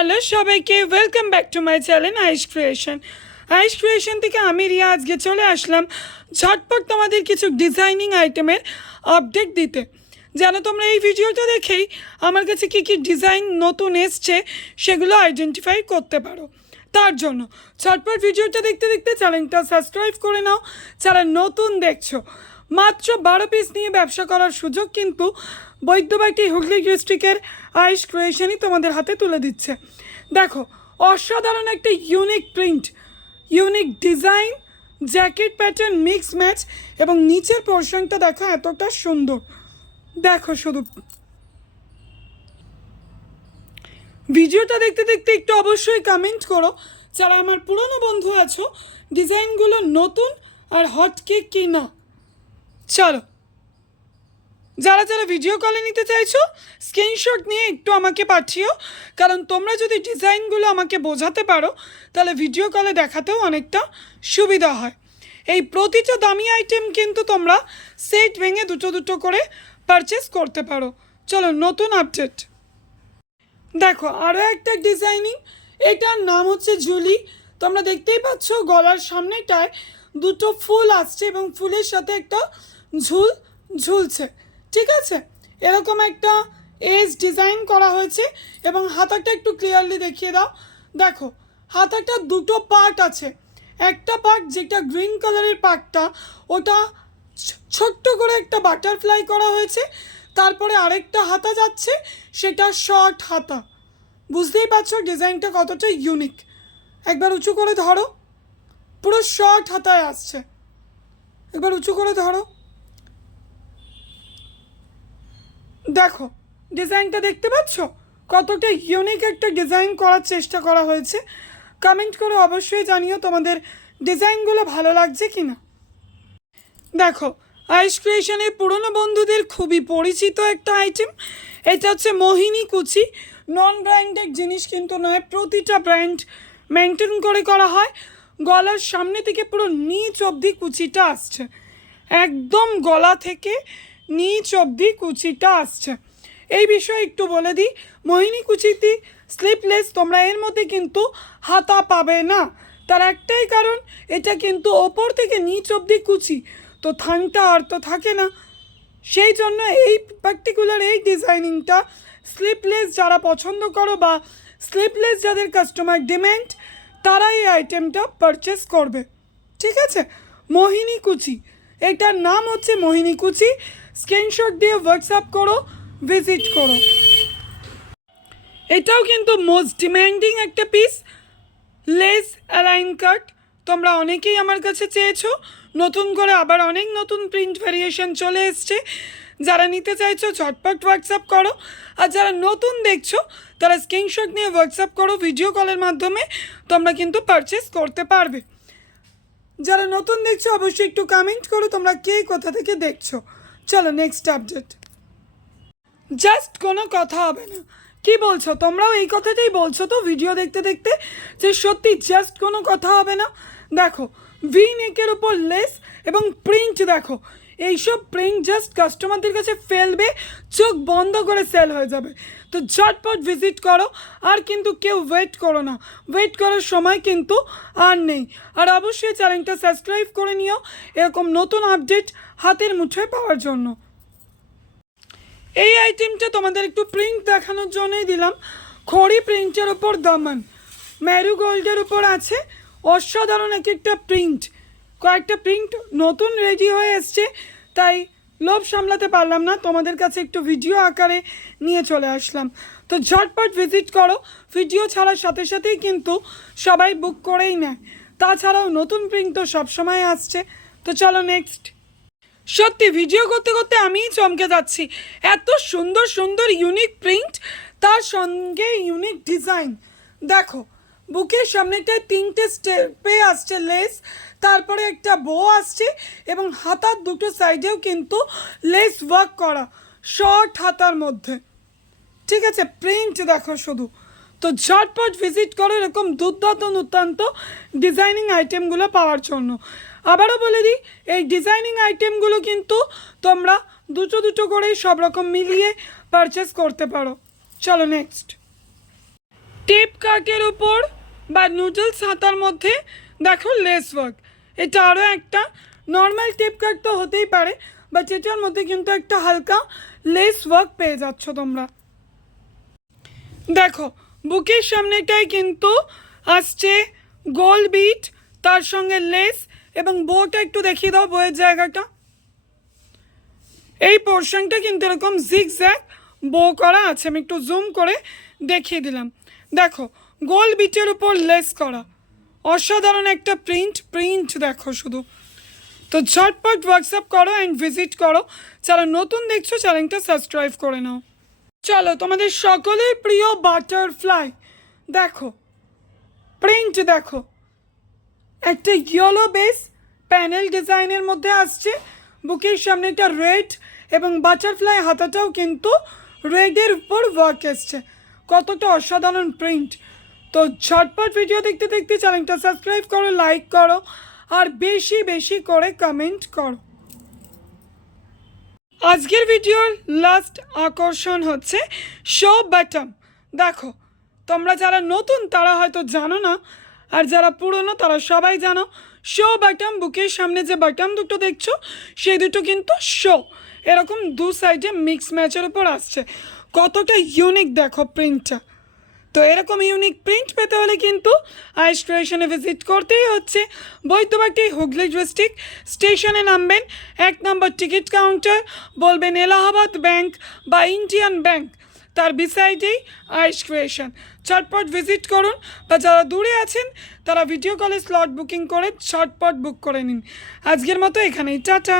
Hello সবাইকে। Welcome back to my channel ice creation ice creation থেকে আমি রিয়া আজকে চলে আসলাম ঝটপট তোমাদের কিছু ডিজাইনিং আইটেমের আপডেট দিতে। যেন তোমরা এই ভিডিওটা দেখেই আমার কাছে কী কী ডিজাইন নতুন এসছে সেগুলো আইডেন্টিফাই করতে পারো। তার জন্য ঝটপট ভিডিওটা দেখতে দেখতে চ্যানেলটা সাবস্ক্রাইব করে নাও। যারা নতুন দেখছ মাত্র বারো পিস নিয়ে ব্যবসা করার সুযোগ কিন্তু বৈদ্যবাটি হুগলি ডিস্ট্রিক্টের আইস ক্রিয়েশনই তোমাদের হাতে তুলে দিচ্ছে। দেখো, অসাধারণ একটা unique print unique design jacket pattern mix match এবং নিচের পোর্শনটা দেখো এতটা সুন্দর। দেখো শুধু। ভিডিওটা দেখতে দেখতে একটু অবশ্যই কমেন্ট করো, যারা আমার পুরনো বন্ধু আছো ডিজাইনগুলো নতুন আর হট কেক কি না চলো। যারা যারা ভিডিও কলে নিতে চাইছো স্ক্রিনশট নিয়ে একটু আমাকে পাঠিও। কারণ তোমরা যদি ডিজাইনগুলো আমাকে বোঝাতে পারো, তাহলে ভিডিও কলে দেখাতেও অনেকটা সুবিধা হয়। এই প্রতিটা দামি আইটেম কিন্তু তোমরা সেট ভেঙে দুটো দুটো করে পারচেস করতে পারো। চলো, নতুন আপডেট দেখো আরও একটা ডিজাইনিং এটার নাম হচ্ছে ঝুলি। তোমরা দেখতেই পাচ্ছ, গলার সামনেটায় দুটো ফুল আসছে এবং ফুলের সাথে একটা ঝুল, ঝুলছে। ঠিক আছে? এরকম একটা এজ ডিজাইন করা হয়েছে এবং হাতাটা একটু ক্লিয়ারলি দেখিয়ে দাও। দেখো, হাতাটা দুটো পার্ট আছে। একটা পার্ট যেটা গ্রিন কালারের পার্টটা ওটা ছোট্ট করে একটা বাটারফ্লাই করা হয়েছে। তারপরে আরেকটা হাতা যাচ্ছে, সেটা শর্ট হাতা। বুঝতেই পারছ ডিজাইনটা কতটা ইউনিক একবার উঁচু করে ধরো। পুরো শর্ট হাতায় আসছে। একবার উঁচু করে ধরো। দেখো, ডিজাইনটা দেখতে পাচ্ছ? কতটা ইউনিক একটা ডিজাইন করার চেষ্টা করা হয়েছে। কমেন্ট করে অবশ্যই জানিও তোমাদের ডিজাইনগুলো ভালো লাগছে কি না দেখো আইস ক্রিয়েশনের পুরনো বন্ধুদের খুবই পরিচিত একটা আইটেম এটা হচ্ছে মোহিনী কুচি। নন ব্র্যান্ডেড জিনিস কিন্তু নয়, প্রতিটা ব্র্যান্ড মেনটেন করে করা হয়। গলার সামনে থেকে পুরো নিচ অবধি কুচিটা আসছে। একদম গলা থেকে নিচ অবধি কুচিটা আসছে। এই বিষয়ে একটু বলে দিই, মোহিনী কুচিটি স্লিপলেস তোমরা এর মধ্যে কিন্তু হাতা পাবে না। তার একটাই কারণ, এটা কিন্তু ওপর থেকে নিচ অবধি কুচি। তো থানটা আর তো থাকে না। সেই জন্য এই পার্টিকুলার এই ডিজাইনিংটা স্লিপলেস যারা পছন্দ করো বা স্লিপলেস যাদের কাস্টমার ডিম্যান্ড তারা এই আইটেমটা পারচেস করবে। ঠিক আছে? মোহিনী কুচি। এটার নাম হচ্ছে মোহিনী কুচি। স্ক্রিনশট দিয়ে হোয়াটসঅ্যাপ করো ভিজিট করো। এটাও কিন্তু মোস্ট ডিম্যান্ডিং একটা piece less A line cut তোমরা অনেকেই আমার কাছে চেয়েছো। নতুন করে আবার অনেক নতুন প্রিন্ট ভ্যারিয়েশন চলে এসছে। যারা নিতে চাইছো, ঝটপট হোয়াটসঅ্যাপ করো। আর যারা নতুন দেখছ, তারা স্ক্রিনশট নিয়ে হোয়াটসঅ্যাপ করো ভিডিও কলের মাধ্যমে। তোমরা কিন্তু পারচেস করতে পারবে। যারা নতুন দেখছ, অবশ্যই একটু কমেন্ট করো, তোমরা কে, কোথা থেকে দেখছ। চলো নেক্সট আপডেট জাস্ট কোনো কথা হবে না। কি বলছো? তোমরাও এই কথাটাই বলছো তো ভিডিও দেখতে দেখতে, যে সত্যি জাস্ট কোনো কথা হবে না? দেখো ভি নেকের ওপর লেস এবং প্রিন্ট দেখো। এইসব প্রিন্ট জাস্ট কাস্টমারদের কাছে ফেলবে, চোখ বন্ধ করে সেল হয়ে যাবে। তো ঝটপট ভিজিট করো, আর কিন্তু কেউ ওয়েট করো না। ওয়েট করার সময় কিন্তু আর নেই। আর অবশ্যই চ্যানেলটা সাবস্ক্রাইব করে নিও, এরকম নতুন আপডেট হাতের মুঠোয় পাওয়ার জন্য। এই আইটেমটা তোমাদের একটু প্রিন্ট দেখানোর জন্যই দিলাম। খড়ি প্রিন্টের ওপর দামান। ম্যারু গোল্ডের উপর আছে। অসাধারণ এক একটা প্রিন্ট কয়েকটা প্রিন্ট নতুন রেডি হয়ে এসছে, তাই লোভ সামলাতে পারলাম না। তোমাদের কাছে একটু ভিডিও আকারে নিয়ে চলে আসলাম। তো ঝটপট ভিজিট করো। ভিডিও ছাড়ার সাথে সাথেই কিন্তু সবাই বুক করেই নেয়। তাছাড়াও নতুন প্রিন্ট তো সবসময় আসছে। তো চলো নেক্সট সত্যি ভিডিও করতে করতে আমিই চমকে যাচ্ছি। এত সুন্দর সুন্দর ইউনিক প্রিন্ট তার সঙ্গে ইউনিক ডিজাইন দেখো বুকের সামনেটায় তিনটে স্টেপে আসছে লেস, তারপরে একটা বো আসছে এবং হাতার দুটো সাইডেও কিন্তু লেস ওয়ার্ক করা শর্ট হাতার মধ্যে। ঠিক আছে প্রিন্ট দেখো শুধু। তো ঝটপট ভিজিট করো এরকম দুর্দান্ত দুর্দান্ত ডিজাইনিং আইটেমগুলো পাওয়ার জন্য। আবারও বলে দিই, এই ডিজাইনিং আইটেমগুলো কিন্তু তোমরা দুটো দুটো করেই সব রকম মিলিয়ে পারচেস করতে পারো। চলো নেক্সট টিপ কাকের উপর বা নুডলস হাতার মধ্যে, দেখো লেস ওয়ার্ক। এটা আরও একটা নর্মাল টেপ কাট তো হতেই পারে বাট এটার মধ্যে কিন্তু একটা হালকা লেস ওয়ার্ক পেয়ে যাচ্ছ তোমরা। দেখো, বুকের সামনেটাই কিন্তু আসছে গোল বিট তার সঙ্গে লেস, এবং বোটা একটু দেখিয়ে দাও বইয়ের জায়গাটা। এই পোর্শনটা কিন্তু এরকম জিগজ্যাগ বো করা আছে, আমি একটু জুম করে দেখিয়ে দিলাম। দেখো গোল বিটের উপর লেস করা। অসাধারণ একটা প্রিন্ট প্রিন্ট দেখো শুধু। তো ঝটপট হোয়াটসঅ্যাপ করো অ্যান্ড ভিজিট করো। যারা নতুন দেখছ চ্যানেলটা সাবস্ক্রাইব করে নাও। চলো, তোমাদের সকলের প্রিয় বাটারফ্লাই দেখো প্রিন্ট দেখো। একটা ইয়েলো বেস প্যানেল ডিজাইনের মধ্যে আসছে। বুকের সামনে একটা রেড এবং বাটারফ্লাই হাতাটাও কিন্তু রেডের উপর ওয়ার্ক এসছে। কতটা অসাধারণ প্রিন্ট তো ঝটপট ভিডিও দেখতে দেখতে চ্যানেলটা সাবস্ক্রাইব করো লাইক করো, আর বেশি বেশি করে কমেন্ট করো। আজকের ভিডিওর লাস্ট আকর্ষণ হচ্ছে শো বাটম দেখো, তোমরা যারা নতুন, তারা হয়তো জানো না, আর যারা পুরনো, তারা সবাই জানো শো বাটম বুকের সামনে যে বাটম দুটো দেখছ, সেই দুটো কিন্তু শো এরকম দু সাইডে মিক্স ম্যাচের উপর আসছে। কতটা ইউনিক দেখো প্রিন্টটা তো এরকম ইউনিক প্রিন্ট পেতে হলে কিন্তু আইস ক্রিয়েশনে ভিজিট করতেই হচ্ছে। বৈদ্যবাটি হুগলি ডিস্ট্রিক্ট স্টেশনে নামবেন। এক নম্বর টিকিট কাউন্টার বলবেন এলাহাবাদ ব্যাংক বা ইন্ডিয়ান ব্যাংক, তার বিসাইডেই আইস ক্রিয়েশন চটপট ভিজিট করুন বা যারা দূরে আছেন, তারা ভিডিও কলে স্লট বুকিং করে চটপট বুক করে নিন। আজকের মতো এখানেই, টাটা।